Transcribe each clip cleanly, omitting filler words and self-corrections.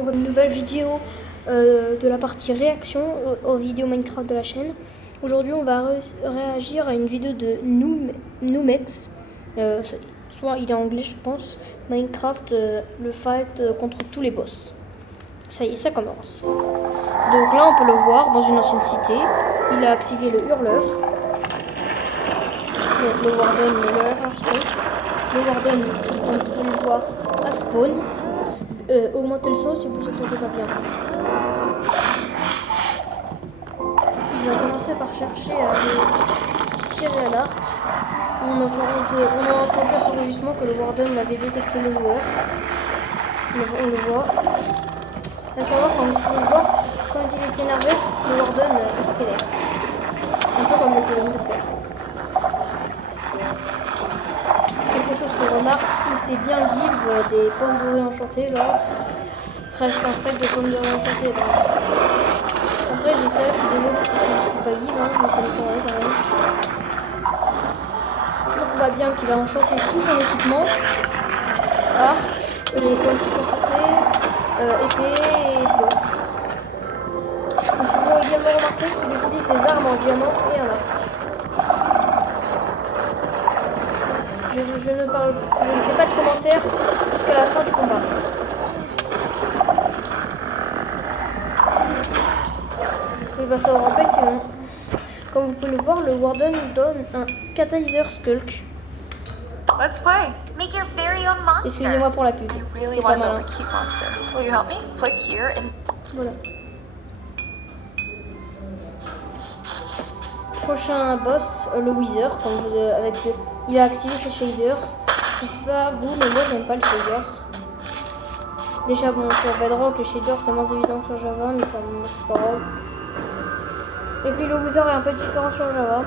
Pour une nouvelle vidéo de la partie réaction aux vidéos Minecraft de la chaîne. Aujourd'hui on va réagir à une vidéo de Numex, soit il est anglais je pense, Minecraft, le fight contre tous les boss. Ça y est, ça commence. Donc là on peut le voir dans une ancienne cité, il a activé le hurleur. Donc, le warden, le warden, comme vous pouvez le voir, à spawn. Augmentez le son si vous entendez pas bien. Il va commencer par chercher à tirer à l'arc. On a entendu à son rugissement que le warden avait détecté le joueur. On le voit. À savoir, quand vous pouvez le voir, quand il est énervé, le warden accélère. Un peu comme le colonne de fer. Quelque chose qu'on remarque, il sait bien give des pommes dorées enchantées là. Presque un stack de pommes dorées enchantées. Après j'essaie, je suis désolée si c'est pas give, mais ça m'étonnerait quand même. Donc on voit bien qu'il a enchanté tout son équipement. Arc, les pommes enchantées, épée et pioche. Nous pouvons également remarquer qu'il utilise des armes en diamant et en arc. Je ne fais pas de commentaires jusqu'à la fin du combat. Il va se ramper comme vous pouvez le voir, le warden donne un catalyseur skulk. Let's play. Make your very own monster. Excusez-moi pour la pub. C'est pas mal. Will you help me? Click here and voilà. Prochain boss, le Wither, il a activé ses shaders. Je sais pas vous, mais moi j'aime pas les shaders. Déjà bon, sur Bedrock, les shaders c'est moins évident que sur Java, mais ça c'est pas grave. Et puis le Wither est un peu différent sur Java.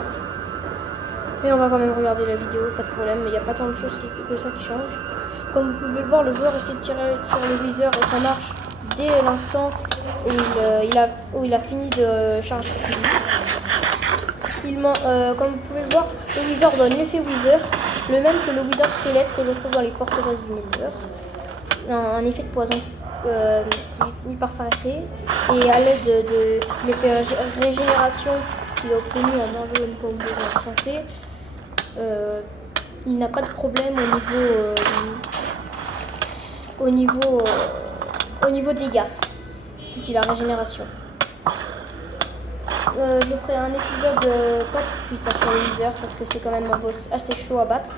Mais on va quand même regarder la vidéo, pas de problème, mais il n'y a pas tant de choses que ça qui changent. Comme vous pouvez le voir, le joueur essaie de tirer sur le Wither et ça marche dès l'instant où il a fini de charger. Comme vous pouvez le voir, le Wither donne l'effet Wither, le même que le Wither squelette que je trouve dans les forteresses du Nether. Un effet de poison qui finit par s'arrêter. Et à l'aide de l'effet régénération qu'il a obtenu en mangeant une pomme enchantée, il n'a pas de problème au niveau dégâts, vu qu'il a régénération. Je ferai un épisode pas tout de suite sur le Wither parce que c'est quand même un boss assez chaud à battre.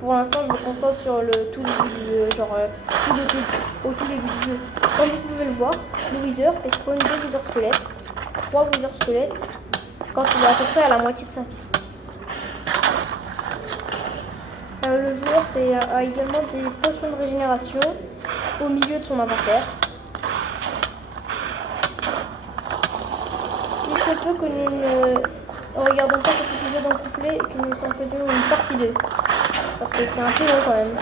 Pour l'instant, je me concentre sur le tout début du jeu, au tout début du jeu. Comme vous pouvez le voir, le Wither fait spawn 2 Wither squelettes, 3 Wither squelettes, quand il est à peu près à la moitié de sa vie. Le joueur a également des potions de régénération au milieu de son inventaire. Il se peut que nous ne regardons pas cet épisode en complet et que nous en faisions une partie 2. Parce que c'est un peu long quand même.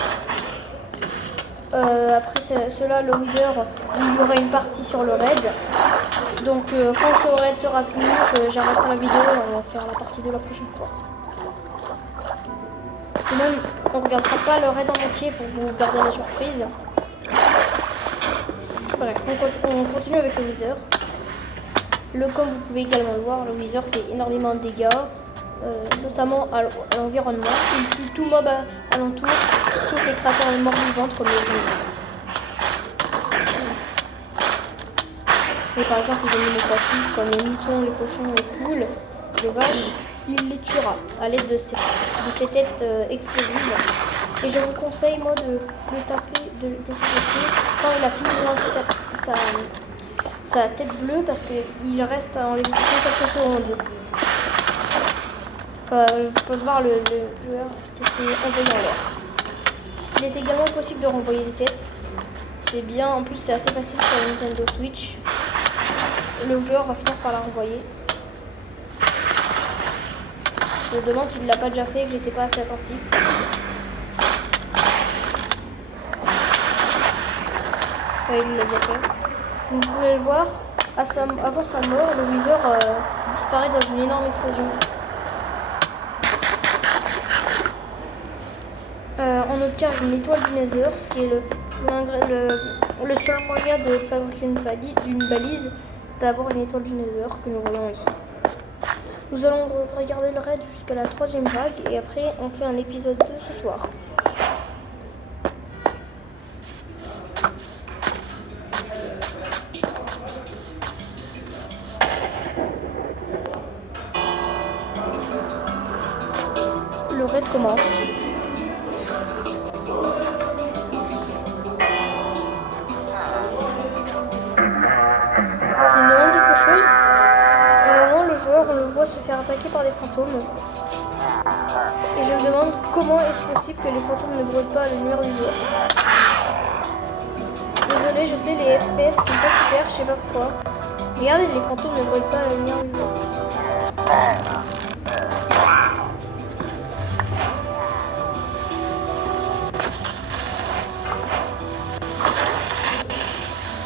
Après cela, le Wither, il y aura une partie sur le raid. Donc quand ce raid sera fini, j'arrêterai la vidéo et on va faire la partie 2 la prochaine fois. Et même, on ne regardera pas le raid en entier pour vous garder la surprise. Bref, on continue avec le Wither. Comme vous pouvez également le voir, le Wither fait énormément de dégâts. Notamment à l'environnement. Il tue tout mob alentour, sauf les créatures morts vivantes comme les loups. Et par exemple, les animaux passifs comme les moutons, les cochons, les poules, les vaches, il les tuera à l'aide de ces têtes explosives. Et je vous conseille, moi, de le taper, d'essayer quand il a fini de lancer sa tête bleue parce qu'il reste en lévitation quelques secondes. Vous pouvez voir le joueur s'est fait envoyer en l'air. Il est également possible de renvoyer des têtes. C'est bien, en plus c'est assez facile sur la Nintendo Switch. Le joueur va finir par la renvoyer. Je me demande s'il ne l'a pas déjà fait et que j'étais pas assez attentif. Ouais, il l'a déjà fait. Vous pouvez le voir, avant sa mort, le Wither disparaît dans une énorme explosion. On obtient une étoile du Nether, ce qui est Le seul moyen de fabriquer une balise, c'est d'avoir une étoile du Nether que nous voyons ici. Nous allons regarder le raid jusqu'à la 3e vague et après on fait un épisode 2 ce soir. Le raid commence. Il me demande quelque chose. À un moment, le joueur, on le voit se faire attaquer par des fantômes. Et je me demande comment est-ce possible que les fantômes ne brûlent pas à la lumière du jour. Désolé, je sais, les FPS sont pas super, je sais pas pourquoi. Regardez, les fantômes ne brûlent pas à la lumière du jour.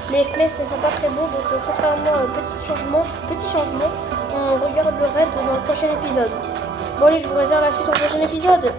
Les FPS ne sont pas très bons, donc contrairement à petit changement, on regarde le raid dans le prochain épisode. Bon allez, je vous réserve la suite au prochain épisode.